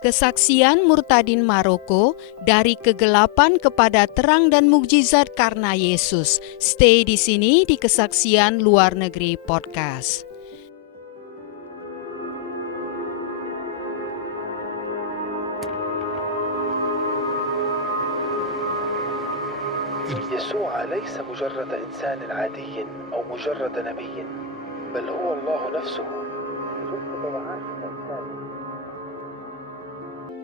Kesaksian Murtadin Maroko dari kegelapan kepada terang dan mukjizat karena Yesus. Stay di sini di Kesaksian Luar Negeri Podcast. يسوع ليس مجرد إنسان عادي أو مجرد نبي، بل هو الله نفسه.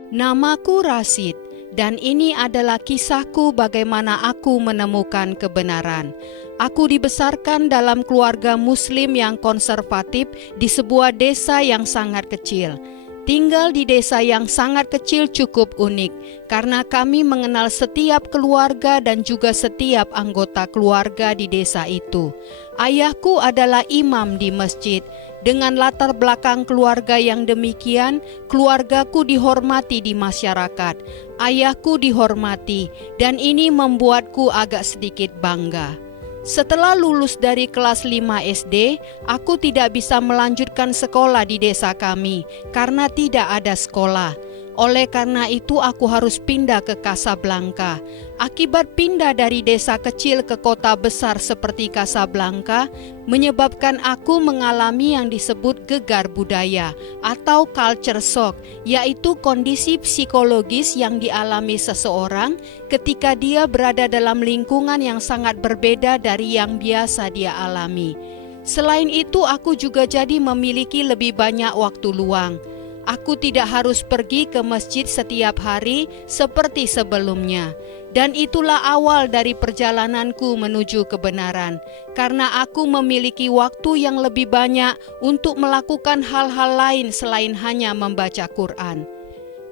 Namaku Rashid, dan ini adalah kisahku bagaimana aku menemukan kebenaran. Aku dibesarkan dalam keluarga Muslim yang konservatif di sebuah desa yang sangat kecil. Tinggal di desa yang sangat kecil cukup unik, karena kami mengenal setiap keluarga dan juga setiap anggota keluarga di desa itu. Ayahku adalah imam di masjid. Dengan latar belakang keluarga yang demikian, keluargaku dihormati di masyarakat. Ayahku dihormati, dan ini membuatku agak sedikit bangga. Setelah lulus dari kelas 5 SD, aku tidak bisa melanjutkan sekolah di desa kami karena tidak ada sekolah. Oleh karena itu aku harus pindah ke Casablanca. Akibat pindah dari desa kecil ke kota besar seperti Casablanca, menyebabkan aku mengalami yang disebut gegar budaya atau culture shock, yaitu kondisi psikologis yang dialami seseorang ketika dia berada dalam lingkungan yang sangat berbeda dari yang biasa dia alami. Selain itu, aku juga jadi memiliki lebih banyak waktu luang. Aku tidak harus pergi ke masjid setiap hari seperti sebelumnya. Dan itulah awal dari perjalananku menuju kebenaran. Karena aku memiliki waktu yang lebih banyak untuk melakukan hal-hal lain selain hanya membaca Quran.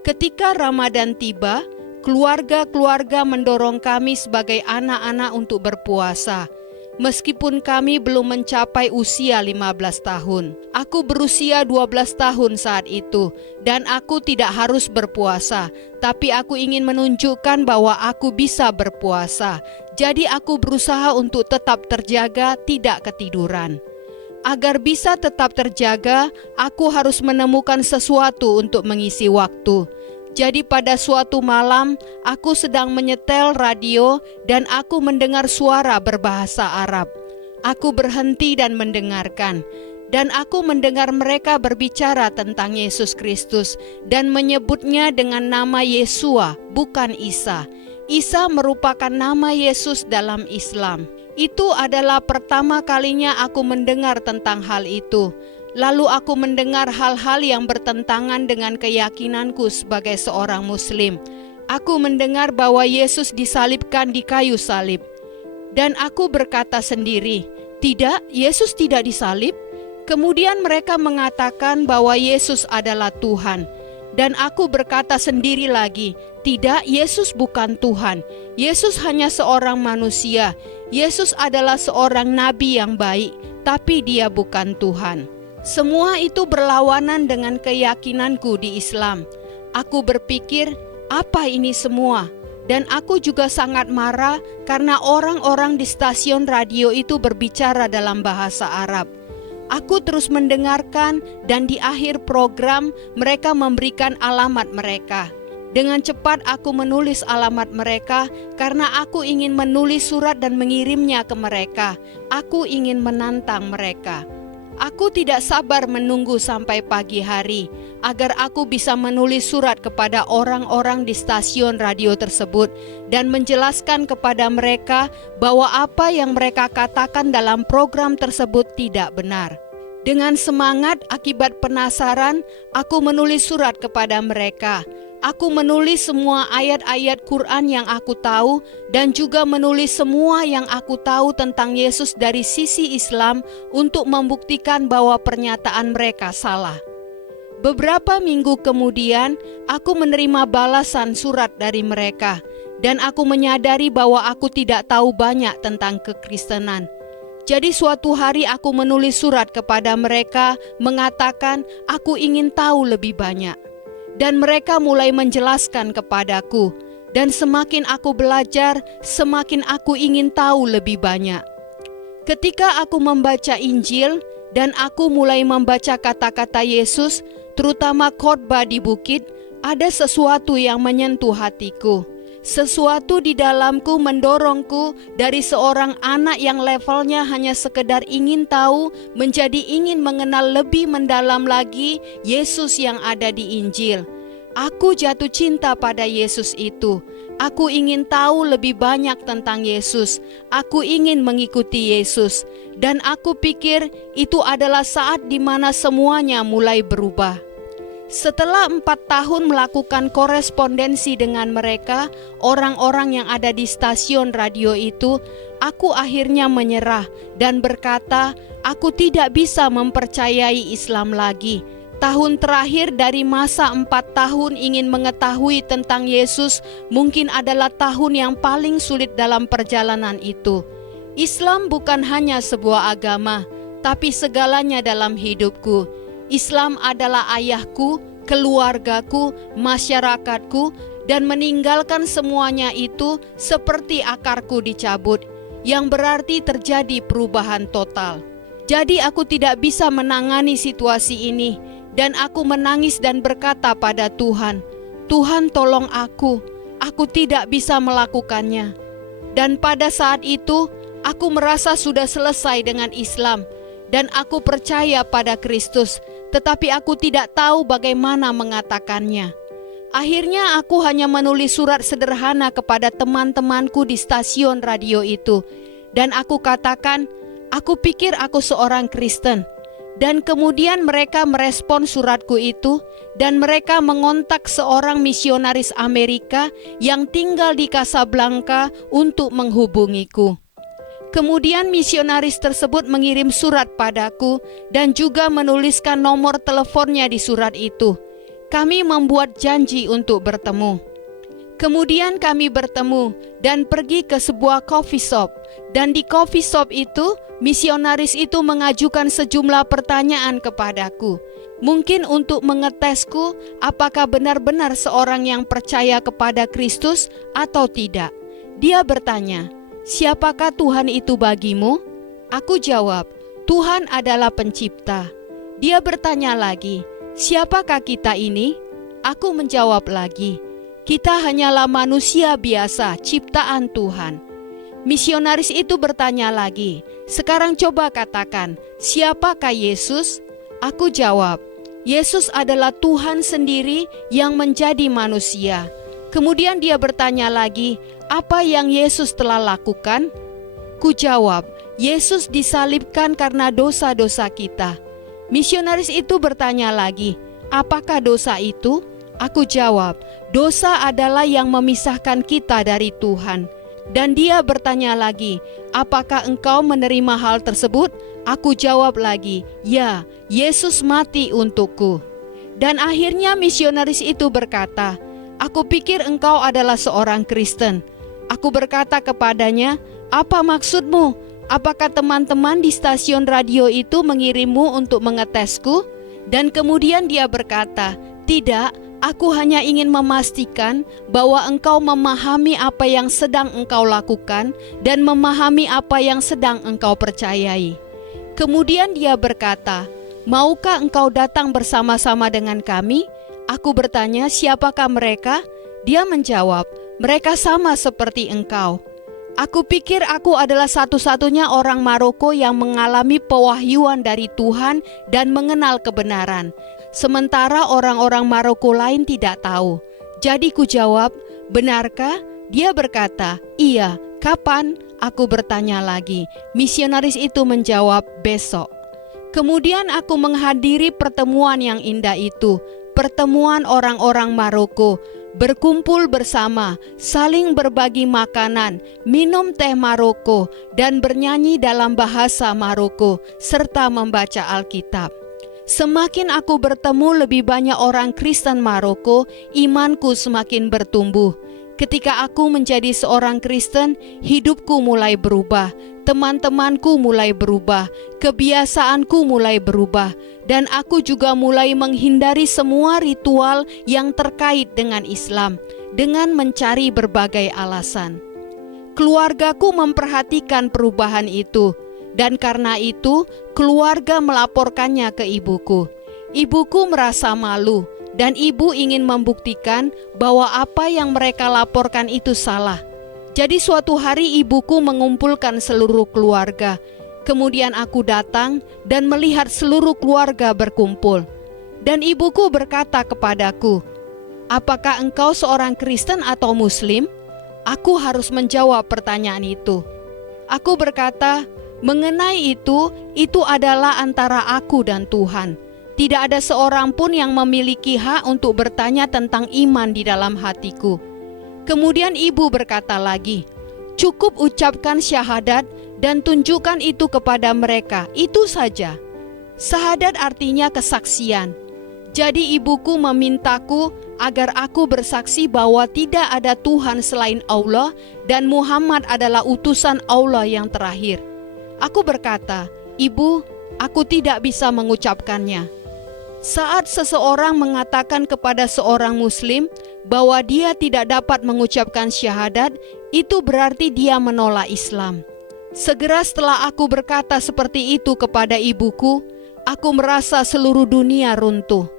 Ketika Ramadan tiba, keluarga-keluarga mendorong kami sebagai anak-anak untuk berpuasa. Meskipun kami belum mencapai usia 15 tahun. Aku berusia 12 tahun saat itu, dan aku tidak harus berpuasa, tapi aku ingin menunjukkan bahwa aku bisa berpuasa. Jadi aku berusaha untuk tetap terjaga, tidak ketiduran. Agar bisa tetap terjaga, aku harus menemukan sesuatu untuk mengisi waktu. Jadi pada suatu malam, aku sedang menyetel radio dan aku mendengar suara berbahasa Arab. Aku berhenti dan mendengarkan. Dan aku mendengar mereka berbicara tentang Yesus Kristus dan menyebutnya dengan nama Yesua, bukan Isa. Isa merupakan nama Yesus dalam Islam. Itu adalah pertama kalinya aku mendengar tentang hal itu. Lalu aku mendengar hal-hal yang bertentangan dengan keyakinanku sebagai seorang Muslim. Aku mendengar bahwa Yesus disalibkan di kayu salib. Dan aku berkata sendiri, tidak, Yesus tidak disalib. Kemudian mereka mengatakan bahwa Yesus adalah Tuhan. Dan aku berkata sendiri lagi, tidak, Yesus bukan Tuhan. Yesus hanya seorang manusia. Yesus adalah seorang nabi yang baik, tapi dia bukan Tuhan. Semua itu berlawanan dengan keyakinanku di Islam. Aku berpikir, apa ini semua? Dan aku juga sangat marah karena orang-orang di stasiun radio itu berbicara dalam bahasa Arab. Aku terus mendengarkan dan di akhir program mereka memberikan alamat mereka. Dengan cepat aku menulis alamat mereka karena aku ingin menulis surat dan mengirimnya ke mereka. Aku ingin menantang mereka. Aku tidak sabar menunggu sampai pagi hari agar aku bisa menulis surat kepada orang-orang di stasiun radio tersebut dan menjelaskan kepada mereka bahwa apa yang mereka katakan dalam program tersebut tidak benar. Dengan semangat akibat penasaran, aku menulis surat kepada mereka. Aku menulis semua ayat-ayat Quran yang aku tahu dan juga menulis semua yang aku tahu tentang Yesus dari sisi Islam untuk membuktikan bahwa pernyataan mereka salah. Beberapa minggu kemudian, aku menerima balasan surat dari mereka dan aku menyadari bahwa aku tidak tahu banyak tentang kekristenan. Jadi suatu hari aku menulis surat kepada mereka mengatakan aku ingin tahu lebih banyak. Dan mereka mulai menjelaskan kepadaku. Dan semakin aku belajar, semakin aku ingin tahu lebih banyak. Ketika aku membaca Injil dan aku mulai membaca kata-kata Yesus, terutama khotbah di bukit, Ada sesuatu yang menyentuh hatiku. Sesuatu di dalamku mendorongku dari seorang anak yang levelnya hanya sekedar ingin tahu menjadi ingin mengenal lebih mendalam lagi Yesus yang ada di Injil. Aku jatuh cinta pada Yesus itu. Aku ingin tahu lebih banyak tentang Yesus. Aku ingin mengikuti Yesus. Dan aku pikir itu adalah saat di mana semuanya mulai berubah. Setelah 4 tahun melakukan korespondensi dengan mereka, orang-orang yang ada di stasiun radio itu, aku akhirnya menyerah dan berkata, aku tidak bisa mempercayai Islam lagi. Tahun terakhir dari masa 4 tahun ingin mengetahui tentang Yesus mungkin adalah tahun yang paling sulit dalam perjalanan itu. Islam bukan hanya sebuah agama, tapi segalanya dalam hidupku. Islam adalah ayahku, keluargaku, masyarakatku, dan meninggalkan semuanya itu seperti akarku dicabut, yang berarti terjadi perubahan total. Jadi aku tidak bisa menangani situasi ini, dan aku menangis dan berkata pada Tuhan, Tuhan tolong aku tidak bisa melakukannya. Dan pada saat itu, aku merasa sudah selesai dengan Islam, dan aku percaya pada Kristus, tetapi aku tidak tahu bagaimana mengatakannya. Akhirnya aku hanya menulis surat sederhana kepada teman-temanku di stasiun radio itu. Dan aku katakan, aku pikir aku seorang Kristen. Dan kemudian mereka merespon suratku itu, dan mereka mengontak seorang misionaris Amerika yang tinggal di Casablanca untuk menghubungiku. Kemudian misionaris tersebut mengirim surat padaku dan juga menuliskan nomor teleponnya di surat itu. Kami membuat janji untuk bertemu. Kemudian kami bertemu dan pergi ke sebuah coffee shop. Dan di coffee shop itu, misionaris itu mengajukan sejumlah pertanyaan kepadaku. Mungkin untuk mengetesku apakah benar-benar seorang yang percaya kepada Kristus atau tidak. Dia bertanya, siapakah Tuhan itu bagimu? Aku jawab, Tuhan adalah pencipta. Dia bertanya lagi, siapakah kita ini? Aku menjawab lagi, kita hanyalah manusia biasa, ciptaan Tuhan. Misionaris itu bertanya lagi, sekarang coba katakan, siapakah Yesus? Aku jawab, Yesus adalah Tuhan sendiri yang menjadi manusia. Kemudian dia bertanya lagi, apa yang Yesus telah lakukan? Ku jawab, Yesus disalibkan karena dosa-dosa kita. Misionaris itu bertanya lagi, apakah dosa itu? Aku jawab, dosa adalah yang memisahkan kita dari Tuhan. Dan dia bertanya lagi, apakah engkau menerima hal tersebut? Aku jawab lagi, ya, Yesus mati untukku. Dan akhirnya misionaris itu berkata, aku pikir engkau adalah seorang Kristen. Aku berkata kepadanya, apa maksudmu? Apakah teman-teman di stasiun radio itu mengirimmu untuk mengetesku? Dan kemudian dia berkata, tidak, aku hanya ingin memastikan bahwa engkau memahami apa yang sedang engkau lakukan dan memahami apa yang sedang engkau percayai. Kemudian dia berkata, maukah engkau datang bersama-sama dengan kami? Aku bertanya, siapakah mereka? Dia menjawab, mereka sama seperti engkau. Aku pikir aku adalah satu-satunya orang Maroko yang mengalami pewahyuan dari Tuhan dan mengenal kebenaran. Sementara orang-orang Maroko lain tidak tahu. Jadi ku jawab, benarkah? Dia berkata, iya. Kapan? Aku bertanya lagi. Misionaris itu menjawab, besok. Kemudian aku menghadiri pertemuan yang indah itu. Pertemuan orang-orang Maroko, berkumpul bersama, saling berbagi makanan, minum teh Maroko, dan bernyanyi dalam bahasa Maroko, serta membaca Alkitab. Semakin aku bertemu lebih banyak orang Kristen Maroko, imanku semakin bertumbuh. Ketika aku menjadi seorang Kristen, hidupku mulai berubah, teman-temanku mulai berubah, kebiasaanku mulai berubah, dan aku juga mulai menghindari semua ritual yang terkait dengan Islam, dengan mencari berbagai alasan. Keluargaku memperhatikan perubahan itu, dan karena itu keluarga melaporkannya ke ibuku. Ibuku merasa malu, dan ibu ingin membuktikan bahwa apa yang mereka laporkan itu salah. Jadi suatu hari ibuku mengumpulkan seluruh keluarga. Kemudian aku datang dan melihat seluruh keluarga berkumpul. Dan ibuku berkata kepadaku, "Apakah engkau seorang Kristen atau Muslim?" Aku harus menjawab pertanyaan itu. Aku berkata, "Mengenai itu adalah antara aku dan Tuhan. Tidak ada seorang pun yang memiliki hak untuk bertanya tentang iman di dalam hatiku." Kemudian ibu berkata lagi, "Cukup ucapkan syahadat dan tunjukkan itu kepada mereka, itu saja." Syahadat artinya kesaksian. Jadi ibuku memintaku agar aku bersaksi bahwa tidak ada Tuhan selain Allah dan Muhammad adalah utusan Allah yang terakhir. Aku berkata, "Ibu, aku tidak bisa mengucapkannya." Saat seseorang mengatakan kepada seorang Muslim bahwa dia tidak dapat mengucapkan syahadat, itu berarti dia menolak Islam. Segera setelah aku berkata seperti itu kepada ibuku, aku merasa seluruh dunia runtuh.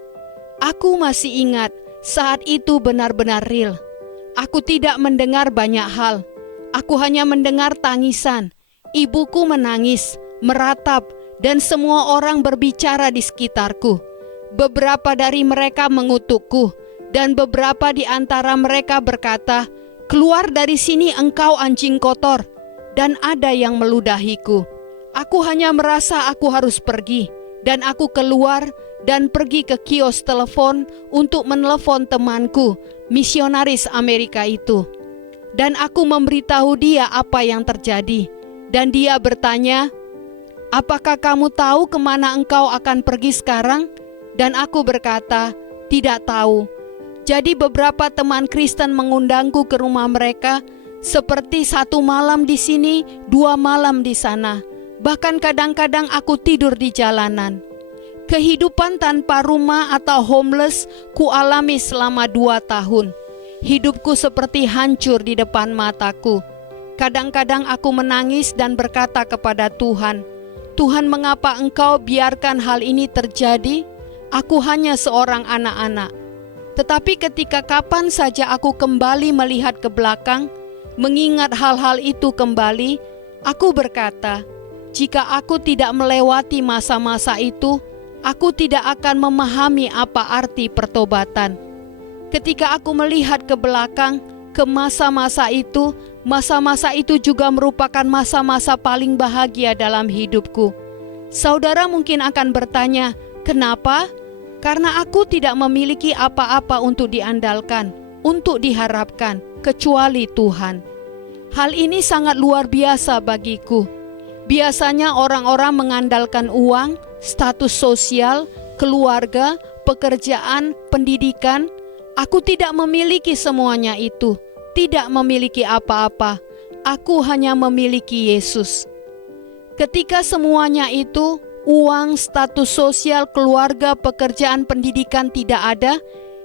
Aku masih ingat saat itu benar-benar real. Aku tidak mendengar banyak hal. Aku hanya mendengar tangisan. Ibuku menangis, meratap, dan semua orang berbicara di sekitarku. Beberapa dari mereka mengutukku, dan beberapa di antara mereka berkata, "Keluar dari sini engkau anjing kotor." Dan ada yang meludahiku. Aku hanya merasa aku harus pergi, dan aku keluar dan pergi ke kios telepon untuk menelepon temanku, misionaris Amerika itu. Dan aku memberitahu dia apa yang terjadi. Dan dia bertanya, "Apakah kamu tahu kemana engkau akan pergi sekarang?" Dan aku berkata, "Tidak tahu." Jadi beberapa teman Kristen mengundangku ke rumah mereka, seperti 1 malam di sini, 2 malam di sana. Bahkan kadang-kadang aku tidur di jalanan. Kehidupan tanpa rumah atau homeless kualami selama 2 tahun. Hidupku seperti hancur di depan mataku. Kadang-kadang aku menangis dan berkata kepada Tuhan, "Tuhan, mengapa engkau biarkan hal ini terjadi? Aku hanya seorang anak-anak." Tetapi ketika kapan saja aku kembali melihat ke belakang, mengingat hal-hal itu kembali, aku berkata, jika aku tidak melewati masa-masa itu, aku tidak akan memahami apa arti pertobatan. Ketika aku melihat ke belakang, ke masa-masa itu juga merupakan masa-masa paling bahagia dalam hidupku. Saudara mungkin akan bertanya, kenapa? Karena aku tidak memiliki apa-apa untuk diandalkan, untuk diharapkan, kecuali Tuhan. Hal ini sangat luar biasa bagiku. Biasanya orang-orang mengandalkan uang, status sosial, keluarga, pekerjaan, pendidikan. Aku tidak memiliki semuanya itu, tidak memiliki apa-apa. Aku hanya memiliki Yesus. Ketika semuanya itu, uang, status sosial, keluarga, pekerjaan, pendidikan tidak ada,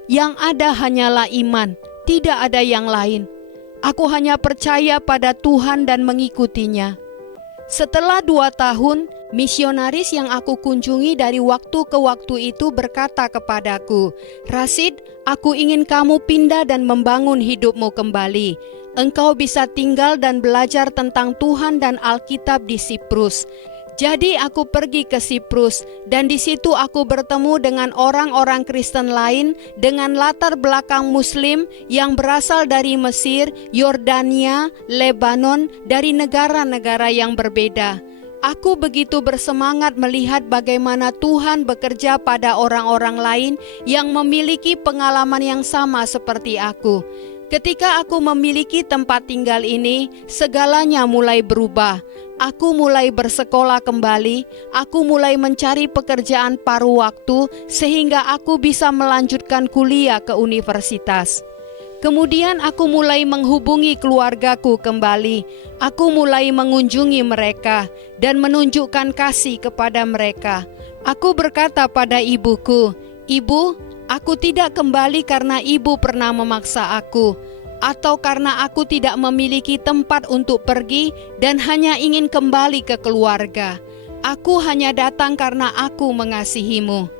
yang ada hanyalah iman, tidak ada yang lain. Aku hanya percaya pada Tuhan dan mengikutinya. Setelah 2 tahun, misionaris yang aku kunjungi dari waktu ke waktu itu berkata kepadaku, "Rashid, aku ingin kamu pindah dan membangun hidupmu kembali. Engkau bisa tinggal dan belajar tentang Tuhan dan Alkitab di Siprus." Jadi aku pergi ke Siprus dan di situ aku bertemu dengan orang-orang Kristen lain dengan latar belakang Muslim yang berasal dari Mesir, Yordania, Lebanon, dari negara-negara yang berbeda. Aku begitu bersemangat melihat bagaimana Tuhan bekerja pada orang-orang lain yang memiliki pengalaman yang sama seperti aku. Ketika aku memiliki tempat tinggal ini, segalanya mulai berubah. Aku mulai bersekolah kembali, aku mulai mencari pekerjaan paruh waktu sehingga aku bisa melanjutkan kuliah ke universitas. Kemudian aku mulai menghubungi keluargaku kembali. Aku mulai mengunjungi mereka dan menunjukkan kasih kepada mereka. Aku berkata pada ibuku, "Ibu, aku tidak kembali karena ibu pernah memaksa aku, atau karena aku tidak memiliki tempat untuk pergi dan hanya ingin kembali ke keluarga. Aku hanya datang karena aku mengasihimu."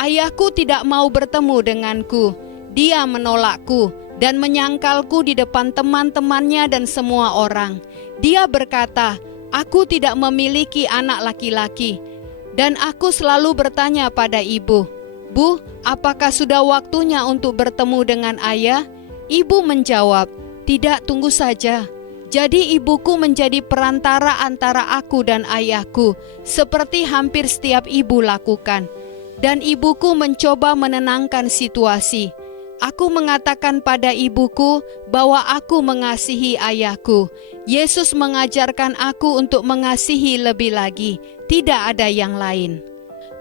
Ayahku tidak mau bertemu denganku. Dia menolakku dan menyangkalku di depan teman-temannya dan semua orang. Dia berkata, aku tidak memiliki anak laki-laki. Dan aku selalu bertanya pada ibu, Bu, apakah sudah waktunya untuk bertemu dengan ayah? Ibu menjawab, tidak, tunggu saja. Jadi ibuku menjadi perantara antara aku dan ayahku, seperti hampir setiap ibu lakukan. Dan ibuku mencoba menenangkan situasi. Aku mengatakan pada ibuku bahwa aku mengasihi ayahku. Yesus mengajarkan aku untuk mengasihi lebih lagi, tidak ada yang lain.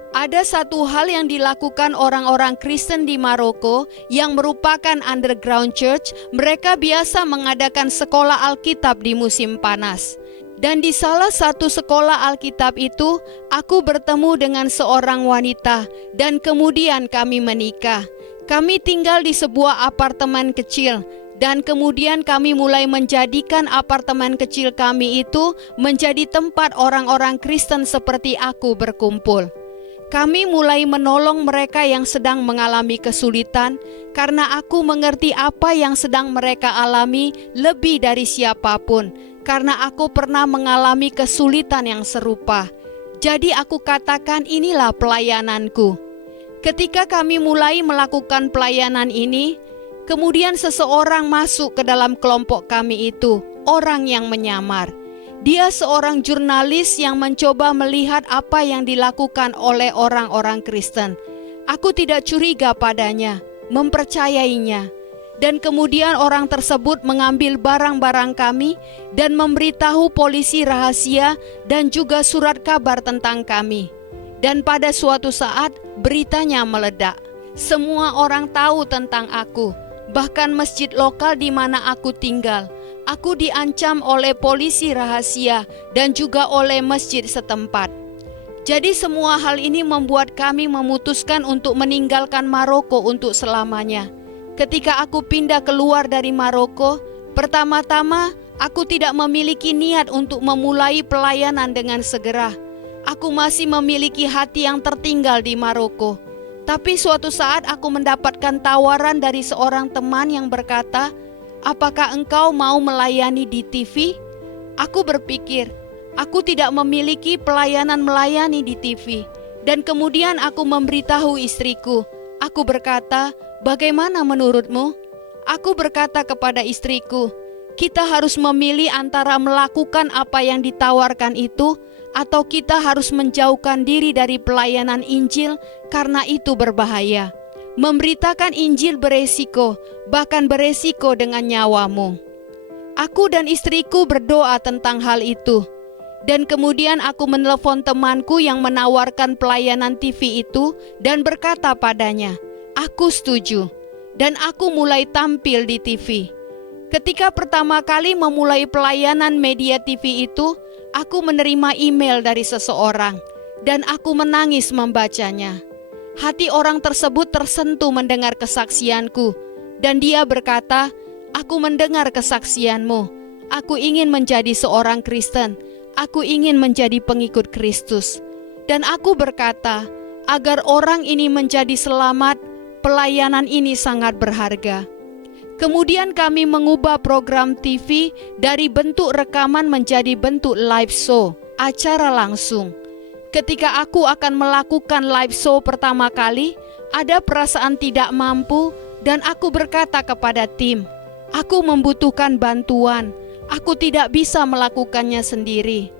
Ada satu hal yang dilakukan orang-orang Kristen di Maroko yang merupakan underground church. Mereka biasa mengadakan sekolah Alkitab di musim panas. Dan di salah satu sekolah Alkitab itu, aku bertemu dengan seorang wanita dan kemudian kami menikah. Kami tinggal di sebuah apartemen kecil dan kemudian kami mulai menjadikan apartemen kecil kami itu menjadi tempat orang-orang Kristen seperti aku berkumpul. Kami mulai menolong mereka yang sedang mengalami kesulitan karena aku mengerti apa yang sedang mereka alami lebih dari siapapun, karena aku pernah mengalami kesulitan yang serupa. Jadi aku katakan inilah pelayananku. Ketika kami mulai melakukan pelayanan ini, kemudian seseorang masuk ke dalam kelompok kami itu, orang yang menyamar. Dia seorang jurnalis yang mencoba melihat apa yang dilakukan oleh orang-orang Kristen. Aku tidak curiga padanya, mempercayainya. Dan kemudian orang tersebut mengambil barang-barang kami dan memberitahu polisi rahasia dan juga surat kabar tentang kami. Dan pada suatu saat beritanya meledak. Semua orang tahu tentang aku, bahkan masjid lokal di mana aku tinggal. Aku diancam oleh polisi rahasia dan juga oleh masjid setempat. Jadi semua hal ini membuat kami memutuskan untuk meninggalkan Maroko untuk selamanya. Ketika aku pindah keluar dari Maroko, pertama-tama aku tidak memiliki niat untuk memulai pelayanan dengan segera. Aku masih memiliki hati yang tertinggal di Maroko. Tapi suatu saat aku mendapatkan tawaran dari seorang teman yang berkata, apakah engkau mau melayani di TV? Aku berpikir, aku tidak memiliki pelayanan melayani di TV. Dan kemudian aku memberitahu istriku. Aku berkata, bagaimana menurutmu? Aku berkata kepada istriku, kita harus memilih antara melakukan apa yang ditawarkan itu, atau kita harus menjauhkan diri dari pelayanan Injil karena itu berbahaya. Memberitakan Injil beresiko, bahkan beresiko dengan nyawamu. Aku dan istriku berdoa tentang hal itu. Dan kemudian aku menelepon temanku yang menawarkan pelayanan TV itu dan berkata padanya, aku setuju. Dan aku mulai tampil di TV. Ketika pertama kali memulai pelayanan media TV itu, aku menerima email dari seseorang dan aku menangis membacanya. Hati orang tersebut tersentuh mendengar kesaksianku dan dia berkata, aku mendengar kesaksianmu. Aku ingin menjadi seorang Kristen. Aku ingin menjadi pengikut Kristus. Dan aku berkata, agar orang ini menjadi selamat, pelayanan ini sangat berharga. Kemudian kami mengubah program TV dari bentuk rekaman menjadi bentuk live show, acara langsung. Ketika aku akan melakukan live show pertama kali, ada perasaan tidak mampu dan aku berkata kepada tim, aku membutuhkan bantuan, aku tidak bisa melakukannya sendiri.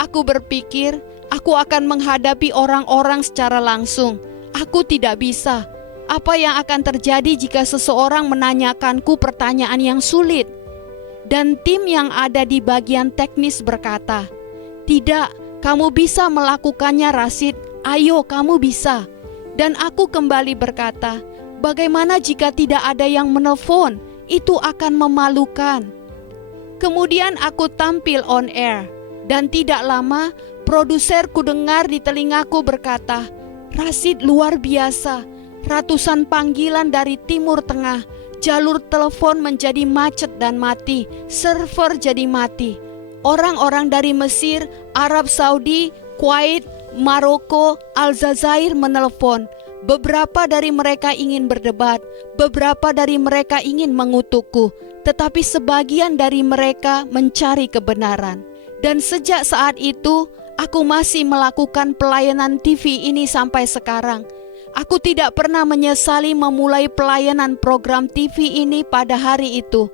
Aku berpikir, aku akan menghadapi orang-orang secara langsung, aku tidak bisa. Apa yang akan terjadi jika seseorang menanyakanku pertanyaan yang sulit? Dan tim yang ada di bagian teknis berkata, tidak, kamu bisa melakukannya Rashid, ayo kamu bisa. Dan aku kembali berkata, bagaimana jika tidak ada yang menelpon? Itu akan memalukan. Kemudian aku tampil on air, dan tidak lama produserku dengar di telingaku berkata, Rashid luar biasa. Ratusan panggilan dari Timur Tengah, jalur telepon menjadi macet dan mati, server jadi mati. Orang-orang dari Mesir, Arab Saudi, Kuwait, Maroko, Aljazair menelpon. Beberapa dari mereka ingin berdebat, beberapa dari mereka ingin mengutukku, tetapi sebagian dari mereka mencari kebenaran. Dan sejak saat itu, aku masih melakukan pelayanan TV ini sampai sekarang. Aku tidak pernah menyesali memulai pelayanan program TV ini pada hari itu.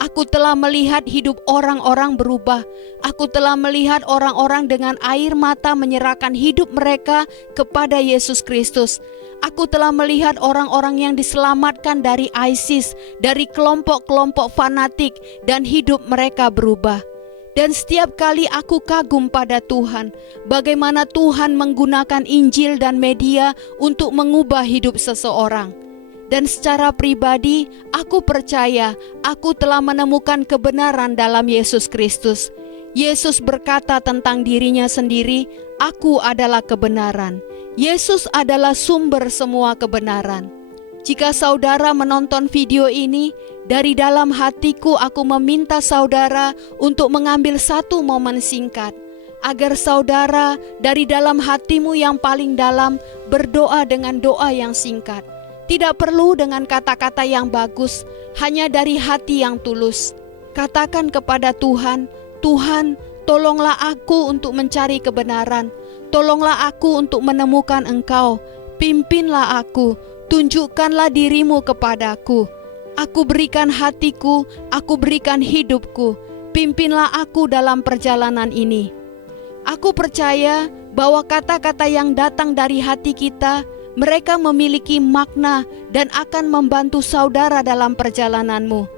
Aku telah melihat hidup orang-orang berubah. Aku telah melihat orang-orang dengan air mata menyerahkan hidup mereka kepada Yesus Kristus. Aku telah melihat orang-orang yang diselamatkan dari ISIS, dari kelompok-kelompok fanatik, dan hidup mereka berubah. Dan setiap kali aku kagum pada Tuhan, bagaimana Tuhan menggunakan Injil dan media untuk mengubah hidup seseorang. Dan secara pribadi, aku percaya aku telah menemukan kebenaran dalam Yesus Kristus. Yesus berkata tentang dirinya sendiri, "Aku adalah kebenaran." Yesus adalah sumber semua kebenaran. Jika saudara menonton video ini, dari dalam hatiku aku meminta saudara untuk mengambil satu momen singkat, agar saudara dari dalam hatimu yang paling dalam berdoa dengan doa yang singkat. Tidak perlu dengan kata-kata yang bagus, hanya dari hati yang tulus. Katakan kepada Tuhan, "Tuhan, tolonglah aku untuk mencari kebenaran. Tolonglah aku untuk menemukan Engkau. Pimpinlah aku, tunjukkanlah dirimu kepadaku. Aku berikan hatiku, aku berikan hidupku. Pimpinlah aku dalam perjalanan ini." Aku percaya bahwa kata-kata yang datang dari hati kita, mereka memiliki makna dan akan membantu saudara dalam perjalananmu.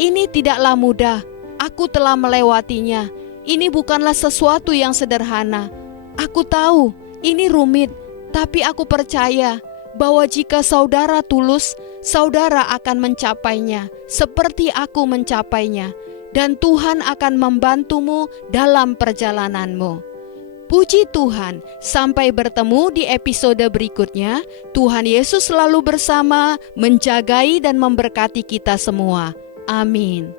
Ini tidaklah mudah, aku telah melewatinya. Ini bukanlah sesuatu yang sederhana. Aku tahu ini rumit, tapi aku percaya bahwa jika saudara tulus, saudara akan mencapainya seperti aku mencapainya, dan Tuhan akan membantumu dalam perjalananmu. Puji Tuhan, sampai bertemu di episode berikutnya. Tuhan Yesus selalu bersama, menjagai dan memberkati kita semua. Amin.